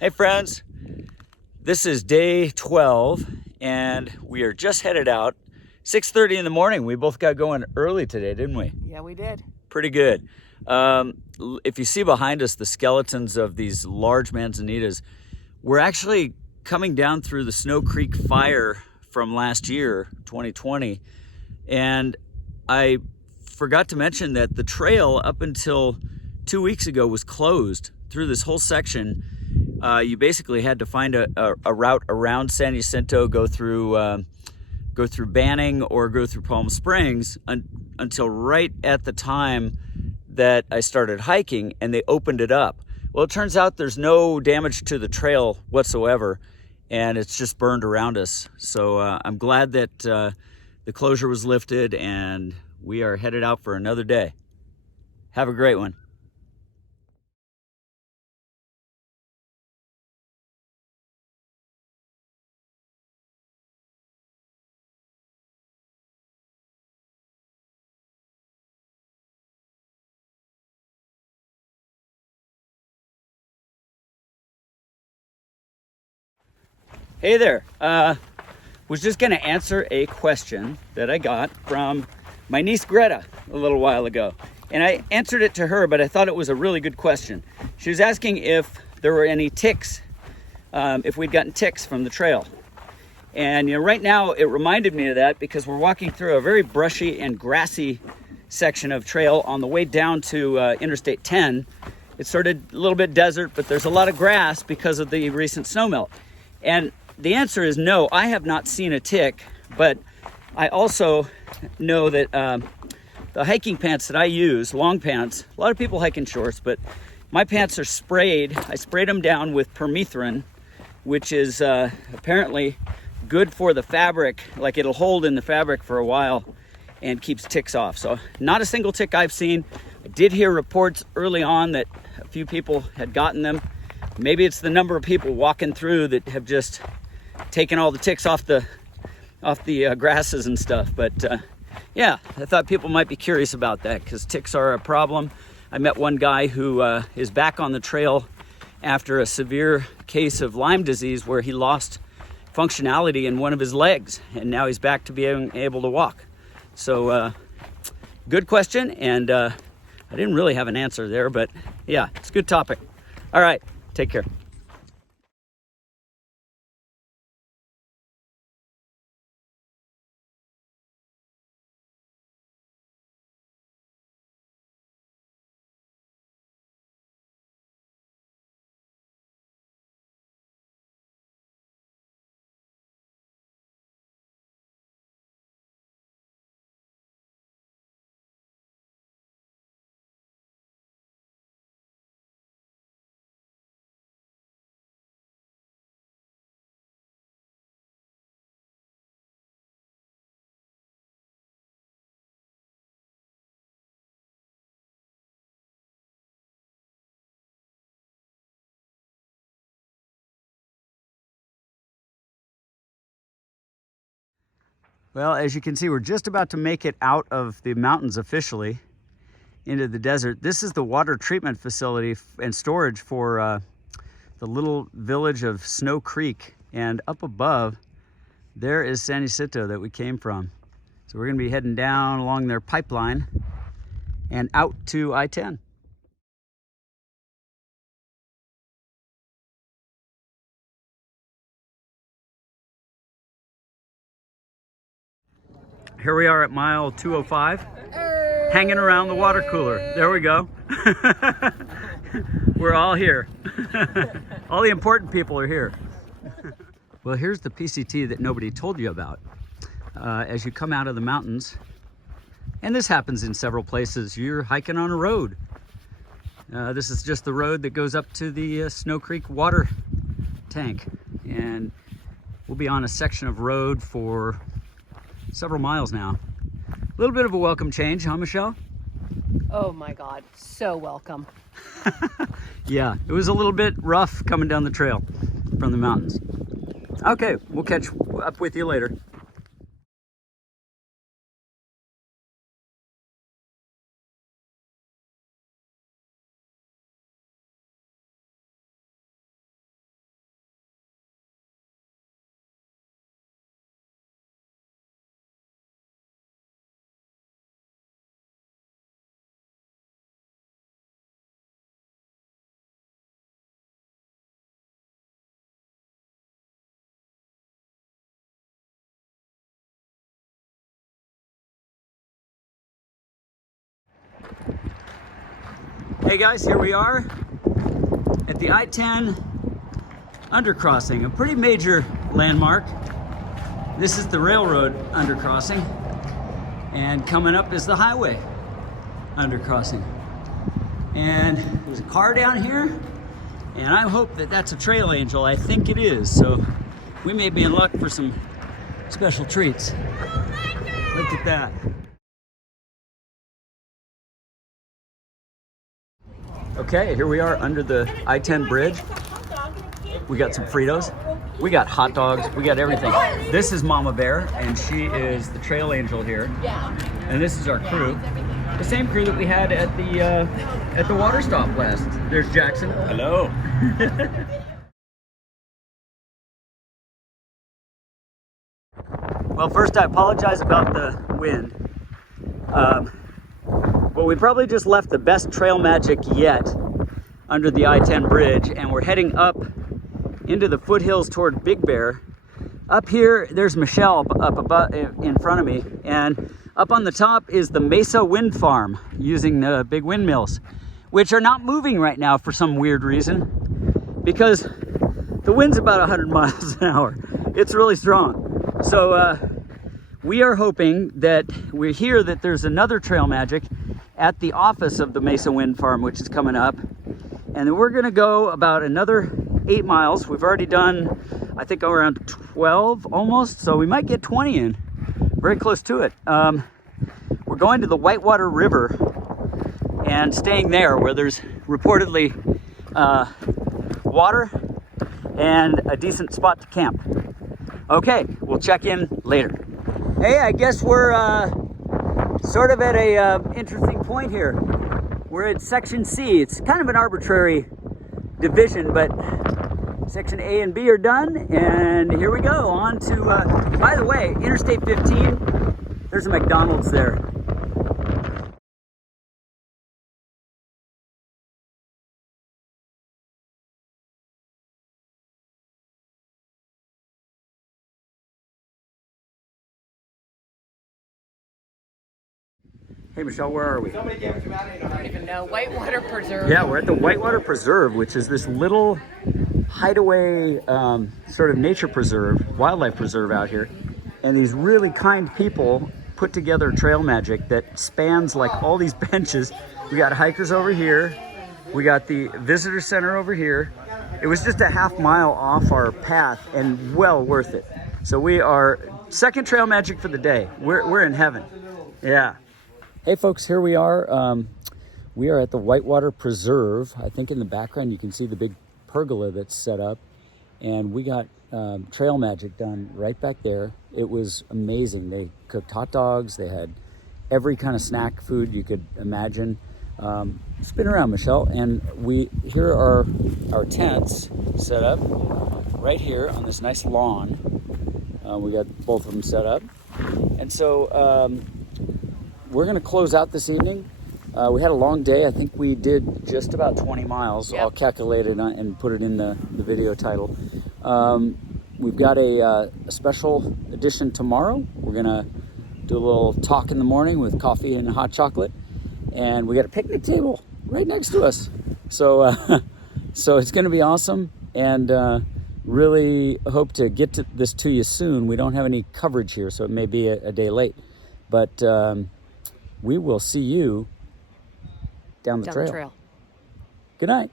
Hey friends, this is day 12 and we are just headed out. 6:30 in the morning. We both got going early today, didn't we? Yeah, we did. Pretty good. If you see behind us the skeletons of these large manzanitas, we're actually coming down through the Snow Creek fire from last year, 2020. And I forgot to mention that the trail up until 2 weeks ago was closed through this whole section. You basically had to find a route around San Jacinto, go through Banning or go through Palm Springs until right at the time that I started hiking and they opened it up. Well, it turns out there's no damage to the trail whatsoever and it's just burned around us. So I'm glad that the closure was lifted and we are headed out for another day. Have a great one. Hey there. Was just going to answer a question that I got from my niece Greta a little while ago. And I answered it to her, but I thought it was a really good question. She was asking if there were any ticks, if we'd gotten ticks from the trail. And right now it reminded me of that because we're walking through a very brushy and grassy section of trail on the way down to Interstate 10. It's sort of a little bit desert, but there's a lot of grass because of the recent snowmelt. And the answer is no, I have not seen a tick, but I also know that the hiking pants that I use, long pants, a lot of people hike in shorts, but my pants are sprayed. I sprayed them down with permethrin, which is apparently good for the fabric, like it'll hold in the fabric for a while and keeps ticks off. So not a single tick I've seen. I did hear reports early on that a few people had gotten them. Maybe it's the number of people walking through that have just taken all the ticks off the grasses and stuff. But yeah, I thought people might be curious about that because ticks are a problem. I met one guy who is back on the trail after a severe case of Lyme disease where he lost functionality in one of his legs and now he's back to being able to walk. So good question, and I didn't really have an answer there, but yeah, it's a good topic. All right, take care. Well, as you can see, we're just about to make it out of the mountains officially into the desert. This is the water treatment facility and storage for the little village of Snow Creek. And up above, there is San Jacinto that we came from. So we're gonna be heading down along their pipeline and out to I-10. Here we are at mile 205, hanging around the water cooler. There we go. We're all here. All the important people are here. Well, here's the PCT that nobody told you about. As you come out of the mountains, and this happens in several places, you're hiking on a road. This is just the road that goes up to the Snow Creek water tank. And we'll be on a section of road for several miles now. A little bit of a welcome change, huh, Michelle? Oh my God, so welcome. Yeah, it was a little bit rough coming down the trail from the mountains. Okay, we'll catch up with you later. Hey guys, here we are at the I-10 undercrossing, a pretty major landmark. This is the railroad undercrossing, and coming up is the highway undercrossing. And there's a car down here, and I hope that that's a trail angel. I think it is, so we may be in luck for some special treats. Look at that. Okay, here we are under the I-10 bridge. We got some Fritos, we got hot dogs, we got everything. This is Mama Bear, and she is the trail angel here. And this is our crew. The same crew that we had at the water stop last. There's Jackson. Hello. Well, first I apologize about the wind. Well, we probably just left the best trail magic yet under the I-10 bridge, and we're heading up into the foothills toward Big Bear. Up here, there's Michelle up above, in front of me, and up on the top is the Mesa Wind Farm using the big windmills, which are not moving right now for some weird reason, because the wind's about 100 miles an hour. It's really strong. So we are hoping that we hear that there's another trail magic at the office of the Mesa Wind Farm, which is coming up. And then we're gonna go about another 8 miles. We've already done, I think, around 12 almost, so we might get 20 in, very close to it. We're going to the Whitewater River and staying there, where there's reportedly water and a decent spot to camp. Okay, we'll check in later. Hey, I guess we're sort of at a interesting point here. We're at Section C. It's kind of an arbitrary division, but Section A and B are done, and here we go on to, by the way, Interstate 15, there's a McDonald's there. Hey Michelle, where are we? I don't even know. Whitewater Preserve. Yeah, we're at the Whitewater Preserve, which is this little hideaway sort of nature preserve, wildlife preserve out here. And these really kind people put together trail magic that spans like all these benches. We got hikers over here. We got the visitor center over here. It was just a half mile off our path and well worth it. So we are second trail magic for the day. We're in heaven. Yeah. Hey folks, here we are. We are at the Whitewater Preserve. I think in the background you can see the big pergola that's set up, and we got trail magic done right back there. It was amazing. They cooked hot dogs. They had every kind of snack food you could imagine. Spin around, Michelle. And here are our tents set up right here on this nice lawn. We got both of them set up, and so we're going to close out this evening. We had a long day. I think we did just about 20 miles. Yep. I'll calculate it and put it in the video title. We've got a special edition tomorrow. We're going to do a little talk in the morning with coffee and hot chocolate. And we got a picnic table right next to us. So, so it's going to be awesome. And really hope to get this to you soon. We don't have any coverage here, so it may be a day late. But we will see you down the trail. Good night.